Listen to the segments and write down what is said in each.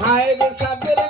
হায় সাগরে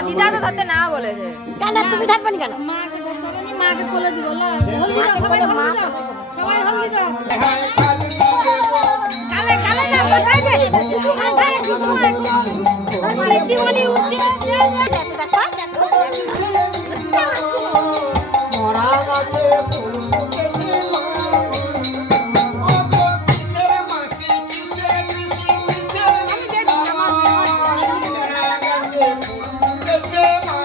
দিদা তো ধরতে না বলেছে কেন? তুমি ধরবেন কেন? মাকে ধরতে হবে না মাকে কোলে দিব না হলদি দাও সবাই হলদি দাও সবাই হলদি দাও। কালে কালে না কোথায় যে? কোথায় কোথায় আমার জীবনী উঠছে जय मा